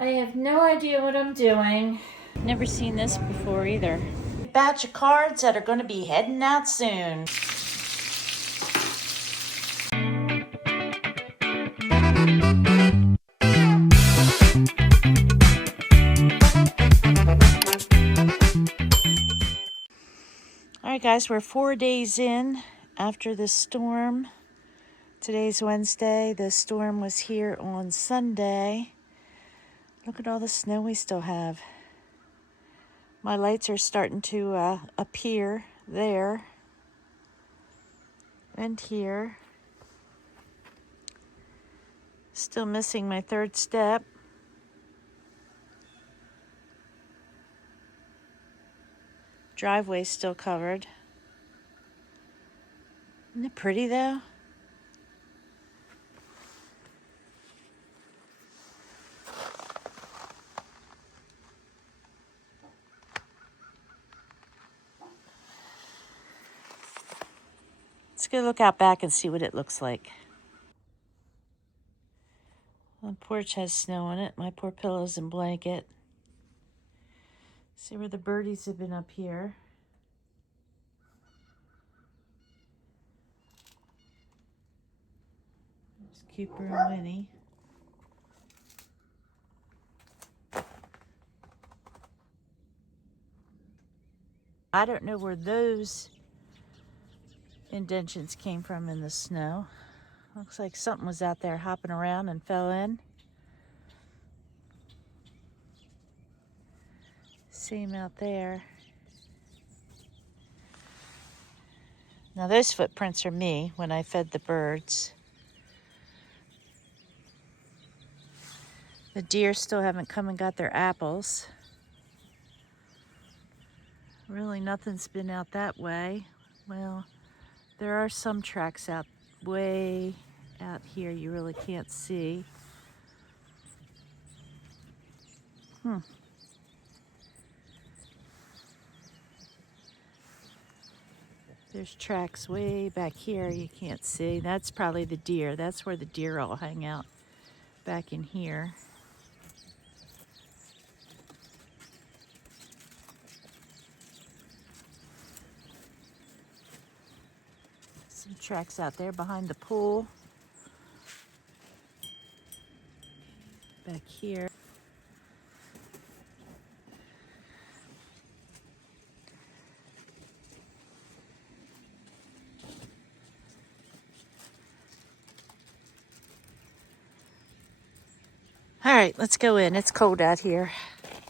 I have no idea what I'm doing. Never seen this before either. Batch of cards that are going to be heading out soon. All right, guys, we're 4 days in after the storm. Today's Wednesday. The storm was here on Sunday. Look at all the snow we still have. My lights are starting to appear there and here. Still missing my third step. Driveway's still covered. Isn't it pretty though? Let's go look out back and see what it looks like. The porch has snow on it. My poor pillows and blanket. See where the birdies have been up here. There's Cooper and Winnie. I don't know where those indentions came from in the snow. Looks like something was out there hopping around and fell in. Same out there. Now those footprints are me when I fed the birds. The deer still haven't come and got their apples. Really nothing's been out that way. Well, there are some tracks out way out here you really can't see. There's tracks way back here you can't see. That's probably the deer. That's where the deer all hang out, back in here. Some tracks out there behind the pool. Back here. All right, let's go in. It's cold out here.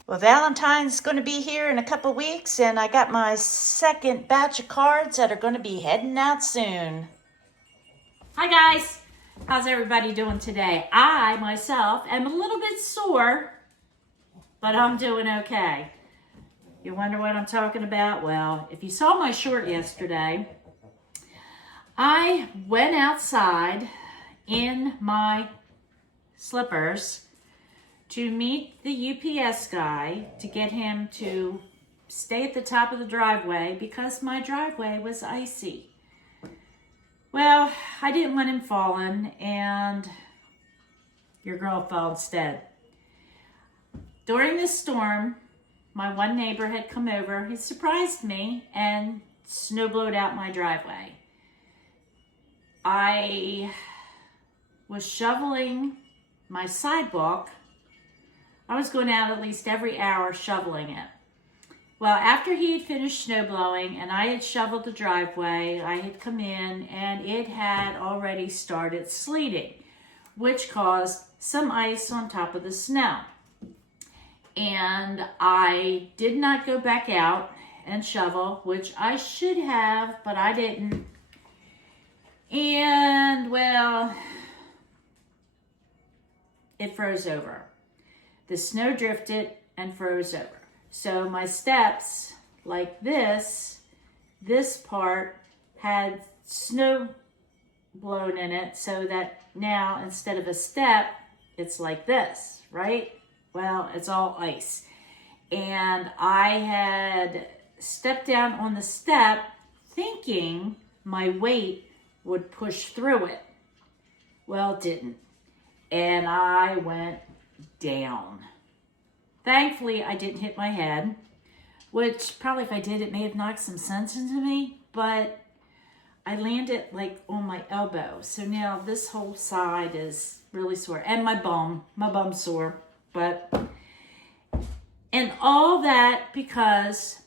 Well, Valentine's going to be here in a couple weeks, and I got my second batch of cards that are going to be heading out soon. Hi, guys. How's everybody doing today? I, myself, am a little bit sore, but I'm doing okay. You wonder what I'm talking about? Well, if you saw my short yesterday, I went outside in my slippers to meet the UPS guy to get him to stay at the top of the driveway because my driveway was icy. Well, I didn't want him falling, and your girl fell instead. During this storm, my one neighbor had come over. He surprised me and snowblowed out my driveway. I was shoveling my sidewalk. I was going out at least every hour shoveling it. Well, after he had finished snow blowing and I had shoveled the driveway, I had come in and it had already started sleeting, which caused some ice on top of the snow. And I did not go back out and shovel, which I should have, but I didn't. And, well, it froze over. The snow drifted and froze over. So my steps, like this part had snow blown in it, so that now instead of a step, it's like this, right? Well, it's all ice. And I had stepped down on the step thinking my weight would push through it. Well, it didn't. And I went down. Thankfully, I didn't hit my head, which probably if I did, it may have knocked some sense into me, but I landed like on my elbow. So now this whole side is really sore. And my bum's sore. And all that because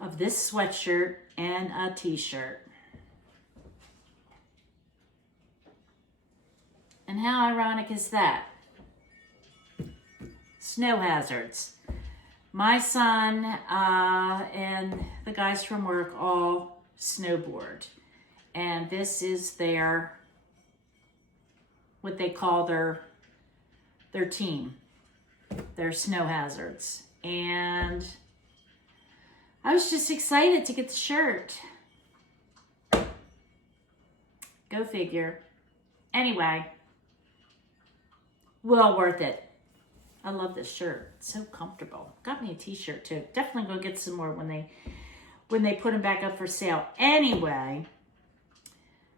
of this sweatshirt and a t-shirt. And how ironic is that? Snow hazards. My son and the guys from work all snowboard. And this is what they call their team, their snow hazards. And I was just excited to get the shirt. Go figure. Anyway, well worth it. I love this shirt. It's so comfortable. Got me a t-shirt too. Definitely go get some more when they put them back up for sale. Anyway,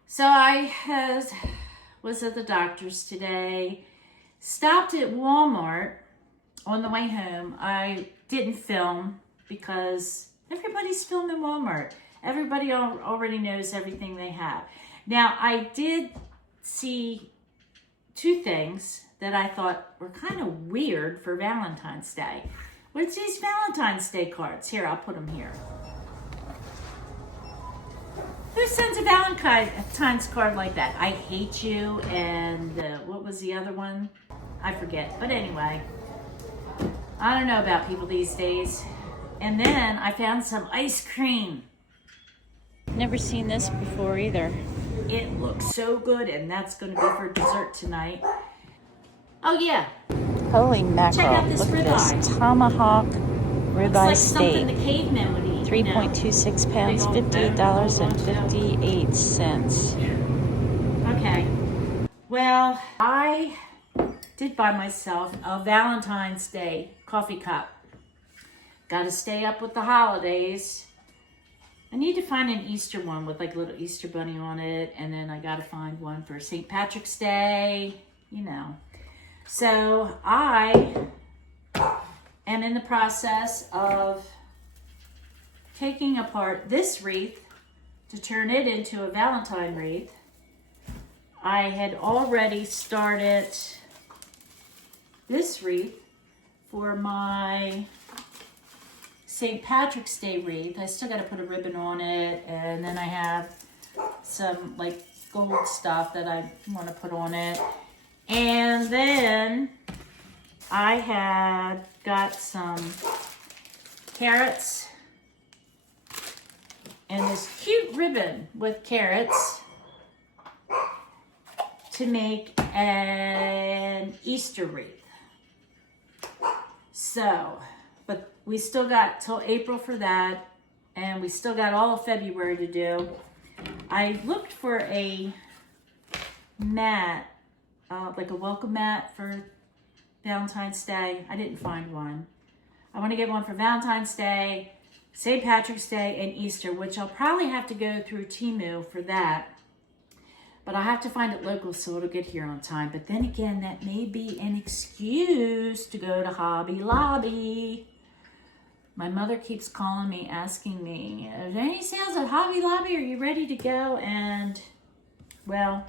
so I was at the doctor's today. Stopped at Walmart on the way home. I didn't film because everybody's filming Walmart. Everybody already knows everything they have. Now, I did see two things that I thought were kind of weird for Valentine's Day. What's these Valentine's Day cards? Here, I'll put them here. Who sends a Valentine's card like that? I hate you, and what was the other one? I forget. But anyway, I don't know about people these days. And then I found some ice cream. Never seen this before either. It looks so good, and that's going to be for dessert tonight. Oh yeah. Holy mackerel. Check out this Look at ribeye. this tomahawk ribeye It's like steak. something the cavemen would eat. 3.26 pounds, $58.58. Okay. Well, I did buy myself a Valentine's Day coffee cup. Got to stay up with the holidays. I need to find an Easter one with like a little Easter bunny on it. And then I got to find one for St. Patrick's Day, you know. So I am in the process of taking apart this wreath to turn it into a Valentine wreath. I had already started this wreath for my St. Patrick's Day wreath. I still got to put a ribbon on it, and then I have some like gold stuff that I want to put on it. And then I had got some carrots and this cute ribbon with carrots to make an Easter wreath. So, but we still got till April for that, and we still got all of February to do. I looked for a mat, like a welcome mat for Valentine's Day. I didn't find one. I want to get one for Valentine's Day, St. Patrick's Day, and Easter, which I'll probably have to go through Temu for that. But I'll have to find it local so it'll get here on time. But then again, that may be an excuse to go to Hobby Lobby. My mother keeps calling me, asking me, are there any sales at Hobby Lobby? Are you ready to go? And, well,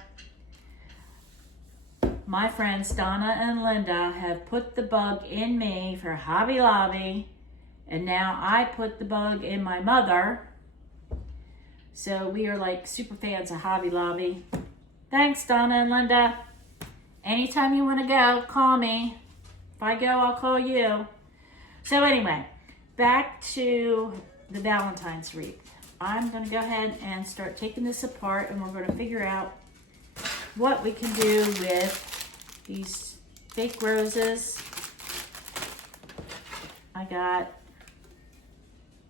my friends Donna and Linda have put the bug in me for Hobby Lobby. And now I put the bug in my mother. So we are like super fans of Hobby Lobby. Thanks, Donna and Linda. Anytime you want to go, call me. If I go, I'll call you. So anyway, back to the Valentine's wreath. I'm going to go ahead and start taking this apart, and we're going to figure out what we can do with these fake roses. I got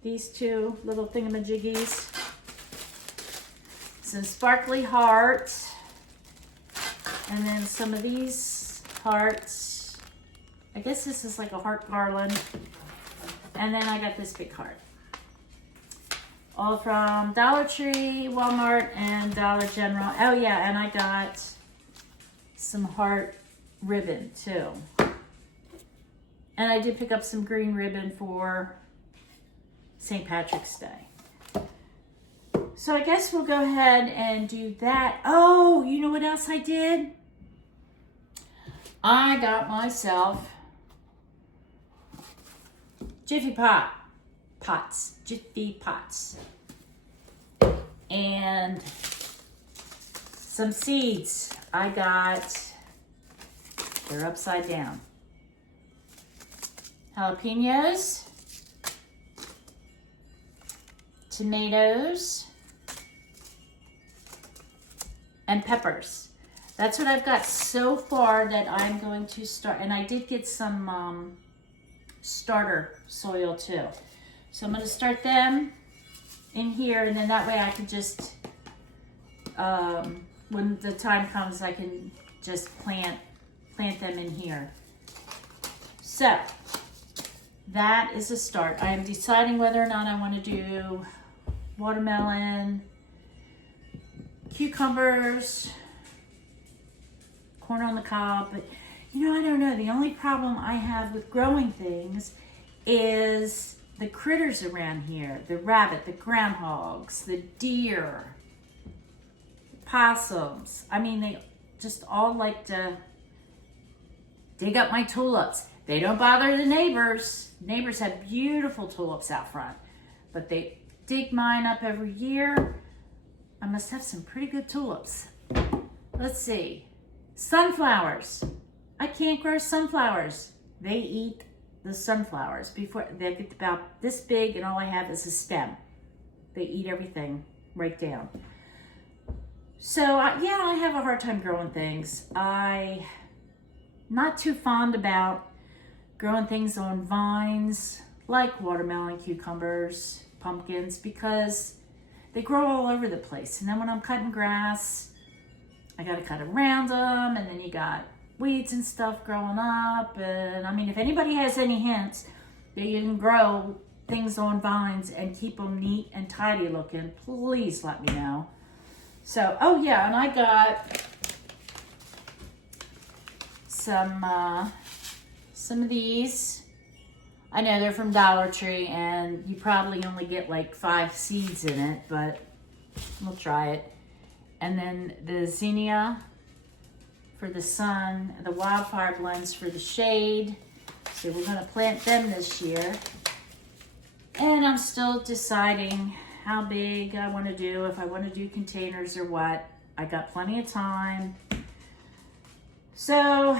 these two little thingamajiggies, some sparkly hearts, and then some of these hearts. I guess this is like a heart garland. And then I got this big heart. All from Dollar Tree, Walmart, and Dollar General. Oh yeah, and I got some heart ribbon too. And I did pick up some green ribbon for St. Patrick's Day. So I guess we'll go ahead and do that. Oh, you know what else I did? I got myself Jiffy Pots. And some seeds. They're upside down. Jalapenos, tomatoes, and peppers. That's what I've got so far that I'm going to start. And I did get some starter soil too. So I'm going to start them in here, and then that way I can just, when the time comes, I can just plant them in here. So that is a start. I am deciding whether or not I want to do watermelon, cucumbers, corn on the cob, but you know, I don't know. The only problem I have with growing things is the critters around here. The rabbit, the groundhogs, the deer, possums. I mean, they just all like to dig up my tulips. They don't bother the neighbors. Neighbors have beautiful tulips out front, but they dig mine up every year. I must have some pretty good tulips. Let's see. Sunflowers. I can't grow sunflowers. They eat the sunflowers before they get about this big, and all I have is a stem. They eat everything right down. So yeah, I have a hard time growing things. I'm not too fond about growing things on vines like watermelon, cucumbers, pumpkins, because they grow all over the place. And then when I'm cutting grass, I got to cut around them, and then you got weeds and stuff growing up. And I mean, if anybody has any hints that you can grow things on vines and keep them neat and tidy looking, please let me know. So, oh yeah, and I got some of these. I know they're from Dollar Tree, and you probably only get like 5 seeds in it, but we'll try it. And then the zinnia for the sun, the wildfire blends for the shade. So we're gonna plant them this year. And I'm still deciding how big I wanna do, if I wanna do containers or what. I got plenty of time. So,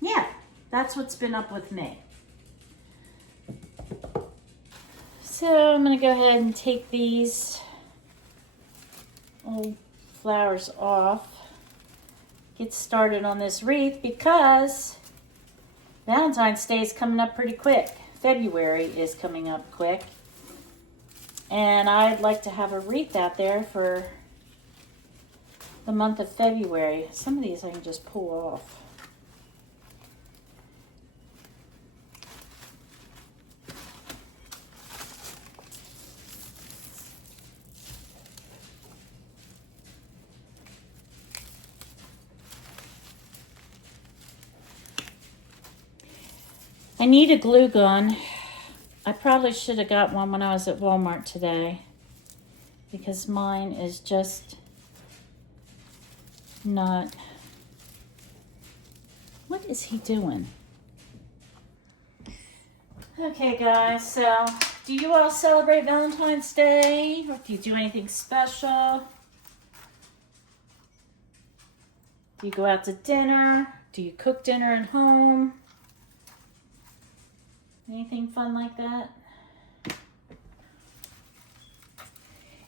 yeah, that's what's been up with me. So I'm gonna go ahead and take these old flowers off. Get started on this wreath because Valentine's Day is coming up pretty quick. February is coming up quick. And I'd like to have a wreath out there for the month of February. Some of these I can just pull off. I need a glue gun. I probably should have got one when I was at Walmart today, because mine is just not. What is he doing? Okay, guys, so do you all celebrate Valentine's Day, or do you do anything special? Do you go out to dinner? Do you cook dinner at home? Anything fun like that?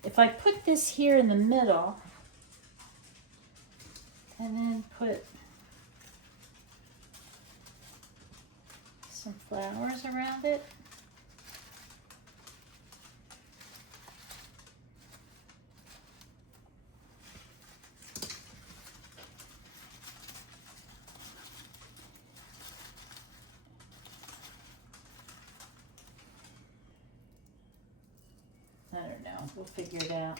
If I put this here in the middle and then put some flowers around it. I don't know, we'll figure it out.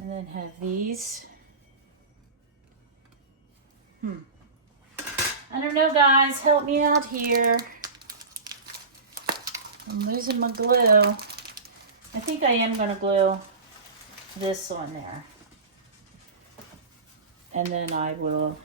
And then have these. I don't don't know, guys. Help me out here. I'm losing my glue. I think I am going to glue this on there. And then I will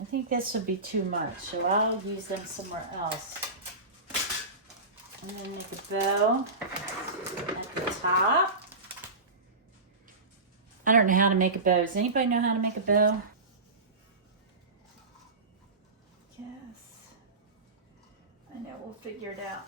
I think this would be too much, so I'll use them somewhere else. And then make a bow at the top. I don't know how to make a bow. Does anybody know how to make a bow? Yes. I know, we'll figure it out.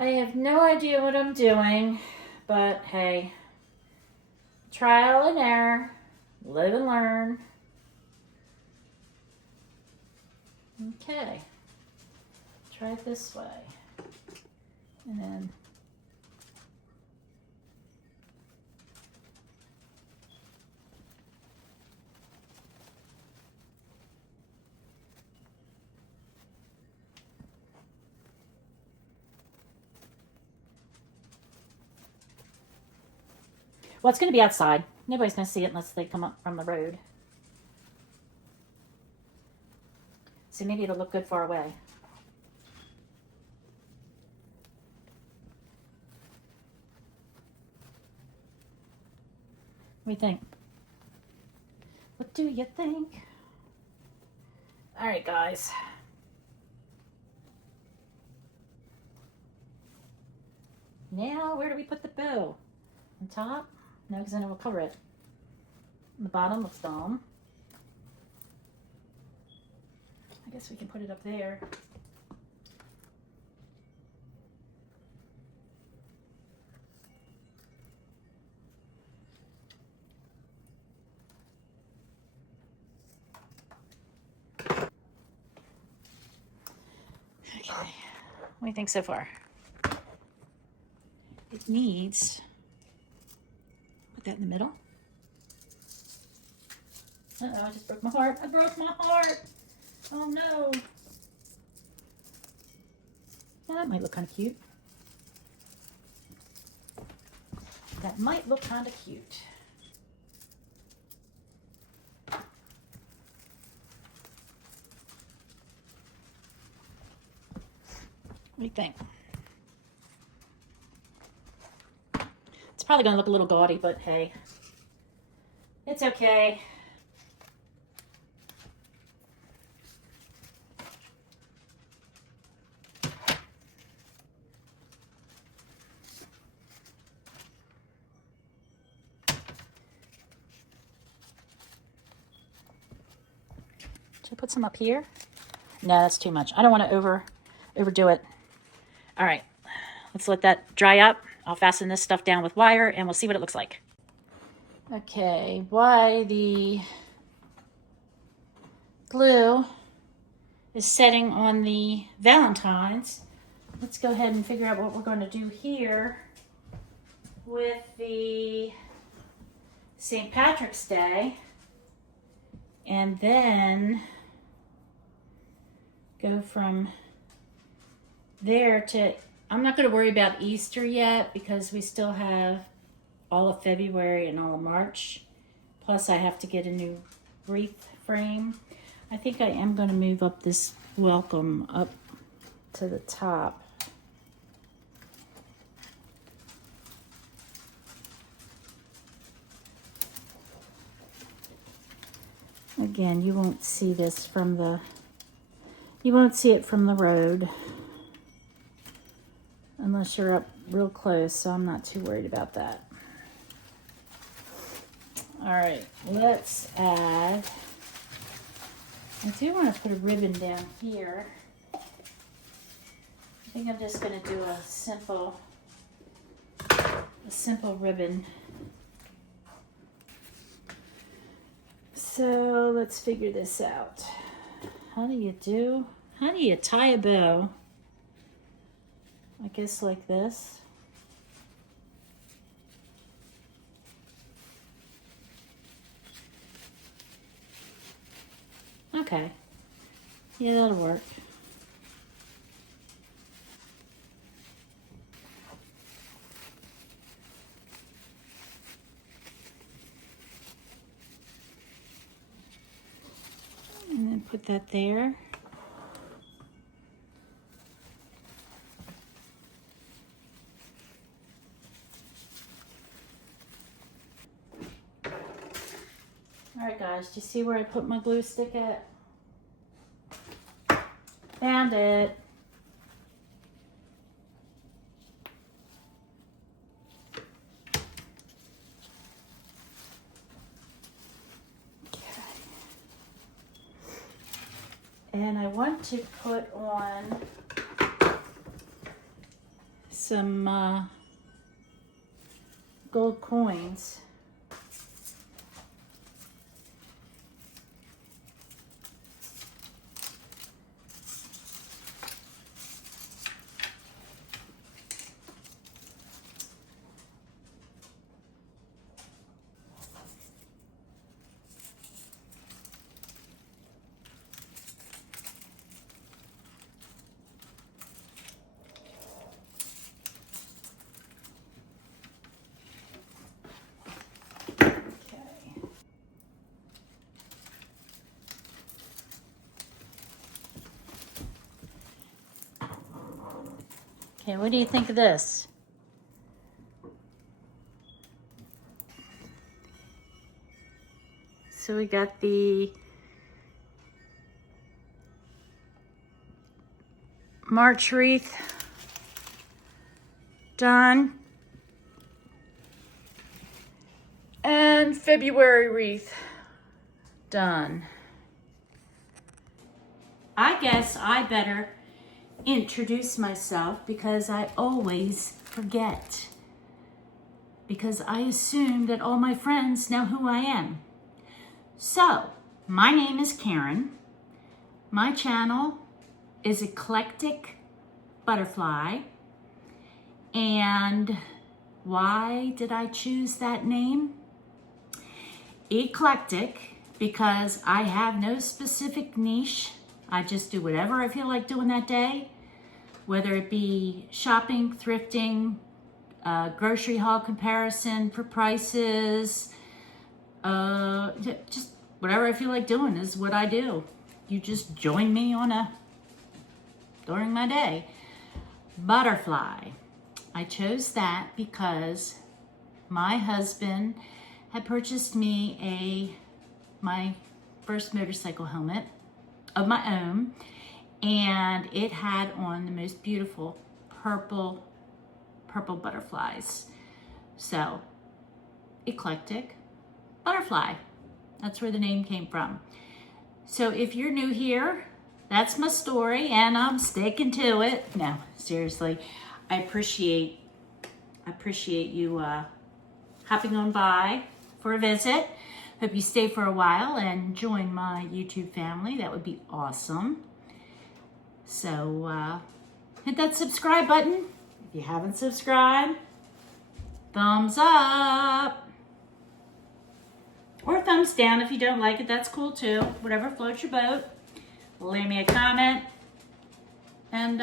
I have no idea what I'm doing, but hey, trial and error, live and learn. Okay, try it this way. And then well, it's going to be outside. Nobody's going to see it unless they come up from the road. So maybe it'll look good far away. What do you think? What do you think? All right, guys. Now, where do we put the bow? On top? No, because then it will cover it. The bottom looks dumb. I guess we can put it up there. Okay. What do you think so far? It needs, put that in the middle. Uh-oh, I just broke my heart. I broke my heart. Oh no. Yeah, that might look kind of cute. That might look kind of cute. What do you think? It's probably going to look a little gaudy, but hey, it's okay. Should I put some up here? No, that's too much. I don't want to overdo it. All right, let's let that dry up. I'll fasten this stuff down with wire and we'll see what it looks like. Okay, while the glue is setting on the Valentines, let's go ahead and figure out what we're going to do here with the St. Patrick's Day. And then go from there to, I'm not going to worry about Easter yet because we still have all of February and all of March. Plus I have to get a new wreath frame. I think I am going to move up this welcome up to the top. Again, you won't see this from the, you won't see it from the road unless you're up real close, so I'm not too worried about that. All right, let's add, I do want to put a ribbon down here. I think I'm just going to do a simple ribbon. So let's figure this out. How do you tie a bow? I guess like this. Okay. Yeah, that'll work. And then put that there. All right, guys, do you see where I put my glue stick at? Found it. Okay. And I want to put on some gold coins. Okay, what do you think of this? So we got the March wreath done. And February wreath done. I guess I better introduce myself because I always forget. Because I assume that all my friends know who I am. So, my name is Karen. My channel is Eclectic Butterfly. And why did I choose that name? Eclectic, because I have no specific niche. I just do whatever I feel like doing that day, whether it be shopping, thrifting, grocery haul comparison for prices, just whatever I feel like doing is what I do. You just join me during my day. Butterfly. I chose that because my husband had purchased me my first motorcycle helmet of my own, and it had on the most beautiful purple butterflies. So, Eclectic Butterfly. That's where the name came from. So if you're new here, that's my story and I'm sticking to it. No, seriously, I appreciate you hopping on by for a visit. Hope you stay for a while and join my YouTube family. That would be awesome. So hit that subscribe button. If you haven't subscribed, thumbs up. Or thumbs down if you don't like it. That's cool too. Whatever floats your boat. Leave me a comment. And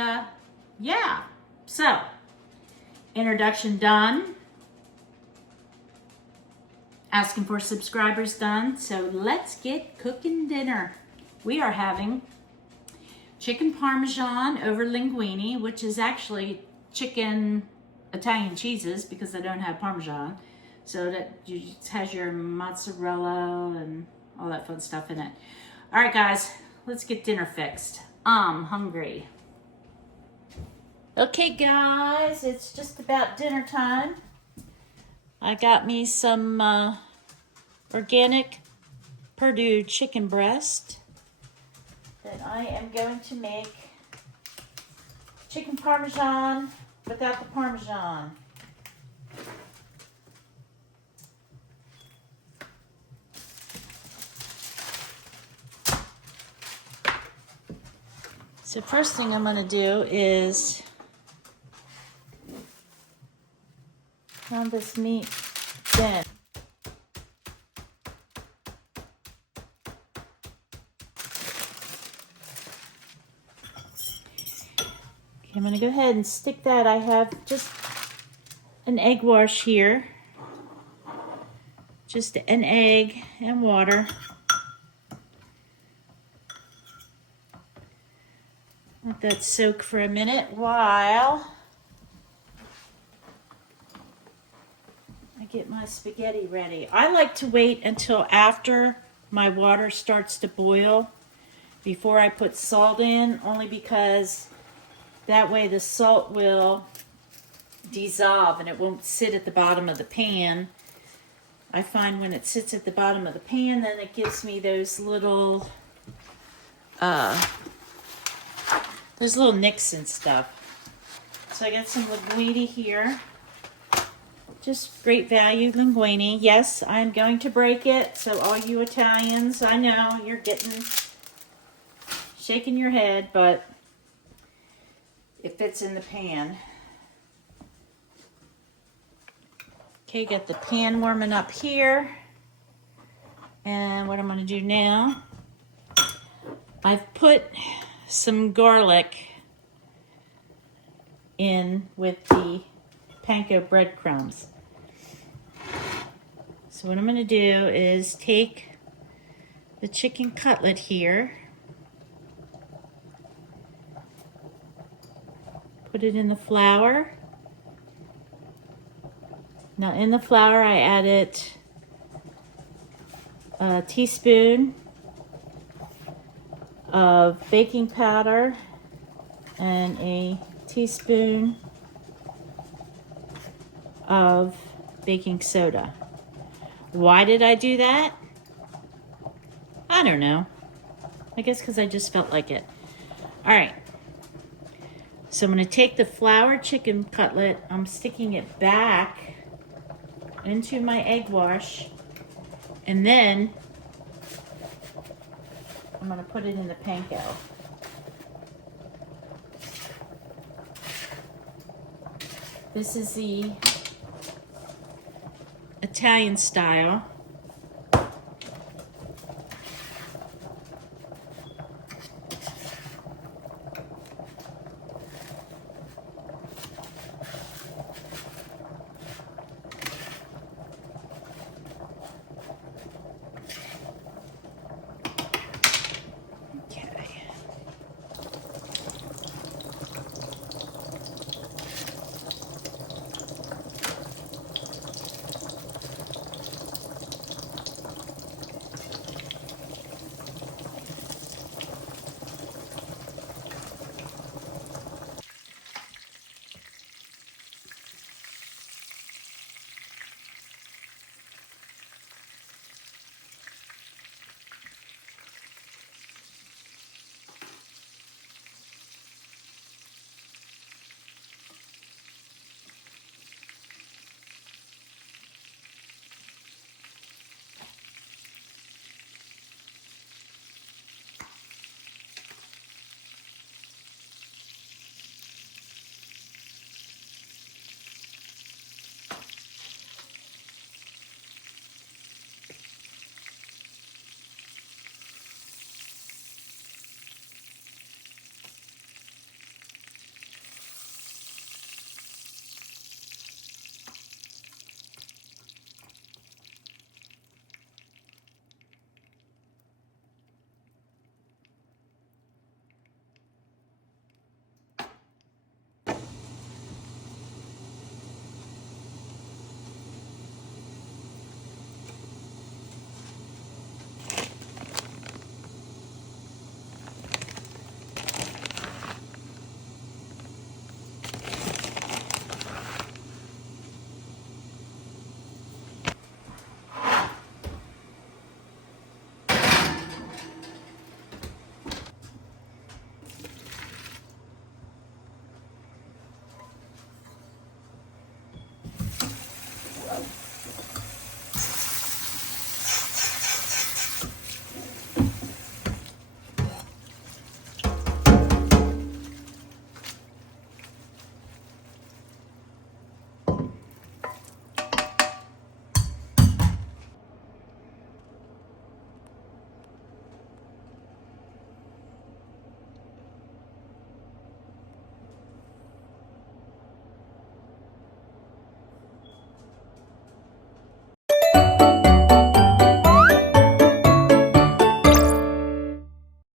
yeah. So, introduction done. Asking for subscribers done. So let's get cooking dinner. We are having chicken parmesan over linguine, which is actually chicken Italian cheeses because I don't have parmesan. So that it has your mozzarella and all that fun stuff in it. All right, guys, let's get dinner fixed. I'm hungry. Okay, guys, it's just about dinner time. I got me some organic Purdue chicken breast that I am going to make chicken parmesan without the parmesan. So first thing I'm going to do is pound this meat thin. Okay, I'm going to go ahead and stick that. I have just an egg wash here. Just an egg and water. Let that soak for a minute while I get my spaghetti ready. I like to wait until after my water starts to boil before I put salt in, only because that way the salt will dissolve and it won't sit at the bottom of the pan. I find when it sits at the bottom of the pan, then it gives me those little nicks and stuff. So I got some linguine here. Just great value linguine. Yes, I'm going to break it. So all you Italians, I know you're shaking your head, but it fits in the pan. Okay, got the pan warming up here. And what I'm going to do now, I've put some garlic in with the panko breadcrumbs. So what I'm going to do is take the chicken cutlet here, put it in the flour. Now in the flour I added a teaspoon of baking powder and a teaspoon of baking soda. Why did I do that? I don't know. I guess because I just felt like it. All right. So I'm going to take the floured chicken cutlet. I'm sticking it back into my egg wash. And then I'm going to put it in the panko. This is the Italian style.